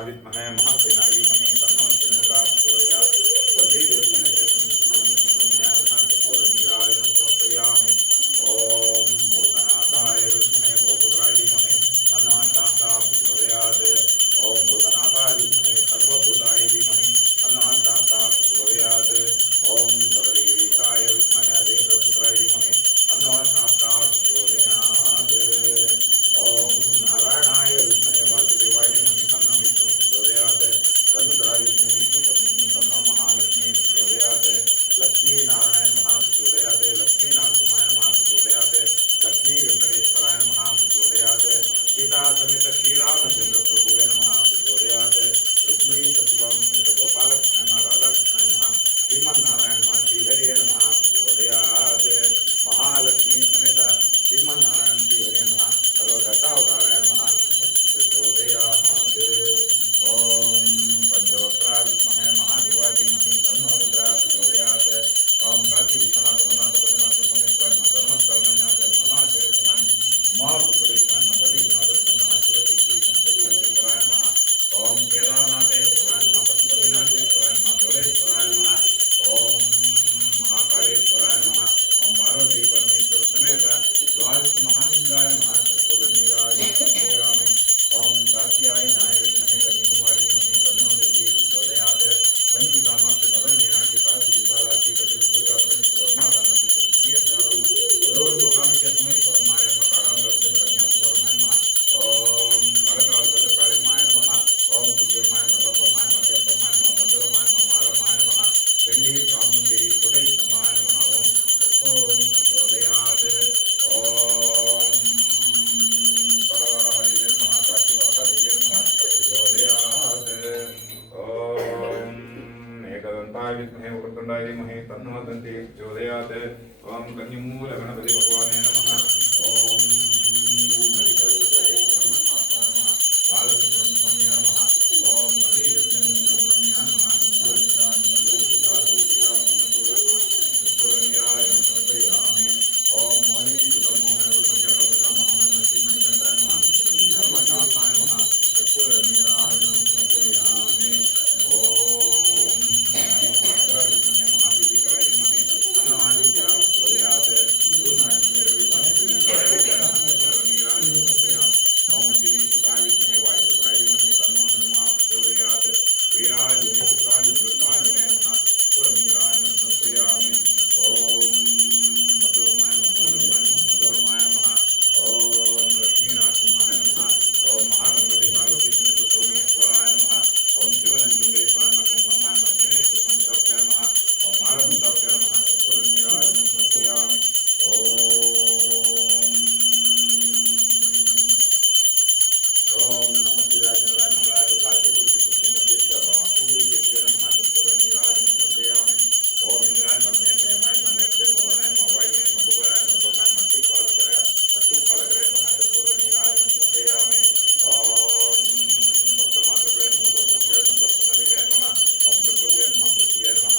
विद्महे महासेनाई महे तन्नो चंद्रका प्रचोदयात् वल्ली देवसेनते सुब्रह्मण्याय कर्पूर नीराजनं समर्पयामि। ओम भूतनाथाय विद्महे भूपुत्राय धीमहि तन्नो शास्ता प्रचोदयात्। ओम भूतनाथाय विद्महे सर्वभूताय धीमहि तन्नो शास्ता प्रचोदयात्। ओम सबरीगिरीशाय विद्महे देवपुत्राय धीमहि तन्नो शास्ता प्रचोदयात्। ओम नारायणाय विद्महे वासुदेवाय धीमहि तन्नो विष्णु प्रचोदयात्। गंधराय विद्महे विष्णुपत्नी तन्नो महालक्ष्मी प्रचोदयात्। लक्ष्मी नारायण महाप्रचोदयात्। लक्ष्मी नारसिंहाय महाप्रचोदयात्। लक्ष्मी वेंकटेश्वराय महाप्रचोदयात्। सीता समेत श्रीरामचंद्र प्रभुवे महाप्रचोदयात्। रुक्मिणी सत्यभामा समेत गोपालकृष्णाय राधाकृष्णाय नमः। श्रीमन्नारायण नमः। श्रीहरिये नमः प्रचोदयात्। महालक्ष्मी समेत श्रीमन्नारायण श्रीहरिये नमः। सर्वदशावताराय नमः प्रचोदयात्। ओम पंचवक्त्राय विद्महे महादेवाय धीमहि तन्नो रुद्रः प्रचोदयात्। ओम काशी विश्वनाथ रघुनाथ बद्रीनाथ सोमेश्वर धर्मस्थलनाथ महादेवाय उमापुरेश्वर गविनाथ महाशिवशक्ति संस्कृतिपराय नमः। ओम केदारनाथेश्वराय नमः। पशुपतिनाथेश्वराय नमः। धोलेश्वराय नमः। ओम महाकालेश्वराय नमः। ओम पार्वती परमेश्वर समेत द्वादश महालिंगाय नमः। कर्पूरनीराय समर्पयामि। ओम कात्याय नाय विद्महे कन्याकुमारी धीमहि तन्नो देवी प्रचोदयात्। पंचकामाक्षी मदन मीनाक्षी काशी विशालाक्षी कटिरुद्रिका परमेश्वर महागणपति के समय परमाय नमः। काराम लक्ष्मी कन्याकुमारी नमः। ओम मरकाल भद्रकाली माय नमः। ओम दुर्गमाय नवपमाय मध्यपमाय ममतरमाय ममारमाय नमः। चंडी चामुंडी सुरेशमाय नमः। ओम प्रचोदयात्। ओम हरिवे नमः। काशीवरहदेवे नमः प्रचोदयात्। ओम एकदन्ताय विद्महे वक्रतुण्डाय धीमहि तन्नो दन्ती प्रचोदयात्। ओम कन्यमूल गणपति भगवाने नमः। ओम हरिकल्पत्रये धर्मशास्त्राय नमः। बालसुब्रह्मण्य नमः। ओम हरिकृष्णन्याय नमः। कर्पूरनीराय समर्पयामि। ओम मोहिनीसुतमोहनरूपजगदुषमहमनश्रीमणिकण्ठाय नमः। धर्मशास्त्राय नमः। कर्पूरनीराय समर्पयामि। ओम विद्महे महाबीजकराय धीमहि तन्नो आदित्य प्रचोदयात्। सूर्यनारायण कर्पूरनीराय समर्पयामि। ओम अंजनी सुताय विद्महे वायुपुत्राय धीमहि तन्नो हनुमः प्रचोदयात्। वीरांजने सुताय मृतांजने नमः। कर्पूरनीराय समर्पयामि। ओम मधुरमाय नमः। ओम लक्ष्मीनाथसिंहाय नमः। ओम महागणपति पार्वती समेत सोमेश्वराय नमः। ओम शिवनंजुंडेश्वराय नमः। केम्पमाय नमः। जनेश्वर संतप्य नमः। ओम महारसंतप्य नमः। कर्पूरनीराय समर्पयामि। ओम नमः सूर्याय चंद्राय मंगलाय बुधाय गुरुश्री कृष्णेभ्यश्च वासुदेवाय नमः। कर्पूरनीराय समर्पयामि। ओम इंद्राय मग्ने मेमाय मनेत्रे मोरणाय मवाय मकुबराय मकुमाय मट्टिपालकराय नमः। कर्पूरनीराय समर्पयामि। ओम सप्तमातृभ्ये नमः। सप्तभ्ये नमः। सप्तनदीभ्ये नमः। ओम प्रकृते नमः। पृथ्व्ये नमः।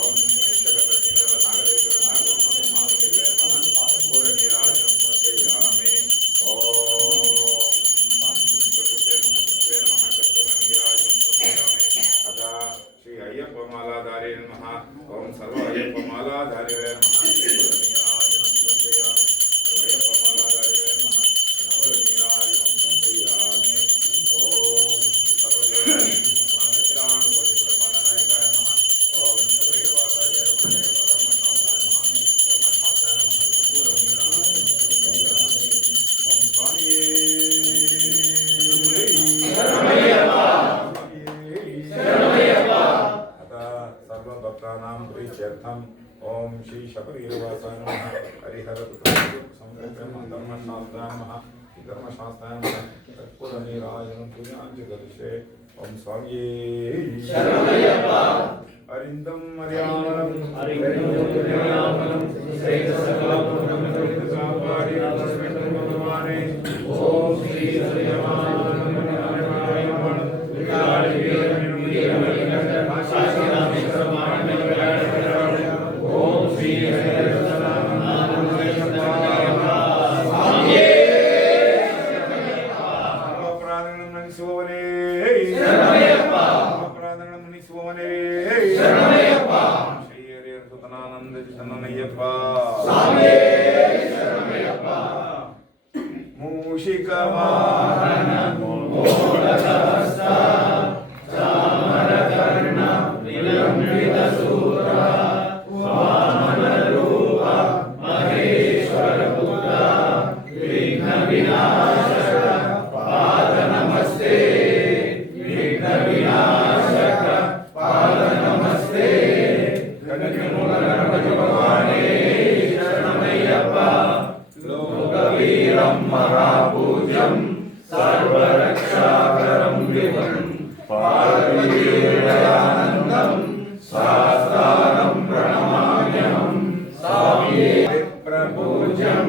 ओम यक्षगणपतिनर नागदेवदेव नागब्रह्ममानवेभ्ये नमः। कर्पूरनीराय समर्पयामि। ओम प्रकृते नमः। पृथ्व्ये नमः। कर्पूरनीराय समर्पयामि। अतः श्री अय्यप्पमालाधारे नमः। ओम सर्व अय्यप्पमालाधारिणे नमः। कर्पूरनीराय समर्पयामि। सर्व अय्यप्पमालाधारिणे नमः। कर्पूरनीराय समर्पयामि। ओम सर्वदेवानां ब्रह्मांडनायकाय नमः। ओम सर्वदेवाचार्याय नमः। धर्मशास्त्राय नमः। धर्मशास्त्राय नमः। कर्पूरनीराय समर्पयामि। ओम स्वामी सर्वभक्तानां प्रीत्यर्थम् ओम श्री शबरीवासाय नमः। हरिहरपुत्रसंवेद्यं धर्मशास्त्राय नमः। धर्मशास्त्राय नमः। कर्पूरनीराय पुण्याञ्जलिषे ओम स्वामी अरिन्दं मर्यामलं ओम श्री ಶರಣಯ್ಯಪ್ಪ ಅಪರಾಧಗಳ ಮನ್ನಿಸುವವನೇ ಶರಣಯ್ಯಪ್ಪ ಶ್ರೀ ಹರಿಹರ ಸುತನಾನಂದ ಶರಣಯ್ಯಪ್ಪ ಸ್ವಾಮಿಯೇ ಶರಣಯ್ಯಪ್ಪ ಮೂಷಿಕ ವಾಹನ ಮೋದಕಹಸ್ತ ಚಾಮರಕರ್ಣ ವಿಲಂಬಿತ ಸೂತ್ರ ವಾಮನ ರೂಪ ಮಹೇಶ್ವರ ಪುತ್ರ ವಿಘ್ನ ವಿನಾಶಕ ಪಾದ ನಮಸ್ತೆ ವಿಘ್ನ ವಿನಾಶಕ ಪಾದ ನಮಸ್ತೆ ಗಣಪತಿ ಭಗವಾನೇ ಶರಣಮಯ್ಯಪ್ಪ ಲೋಕವೀರಂ ಮಹಾಪೂಜ್ಯಂ ಸರ್ವರಕ್ಷಾಕರಂ ವಿಭಂ ಪಾರ್ವತೀರ್ಣಯಾನಂದಂ ಶಾಸ್ತಾರಂ ಪ್ರಣಮಾಮ್ಯಹಂ ಸ್ವಾಮಿಯೇ ಪ್ರಪೂಜ್ಯಂ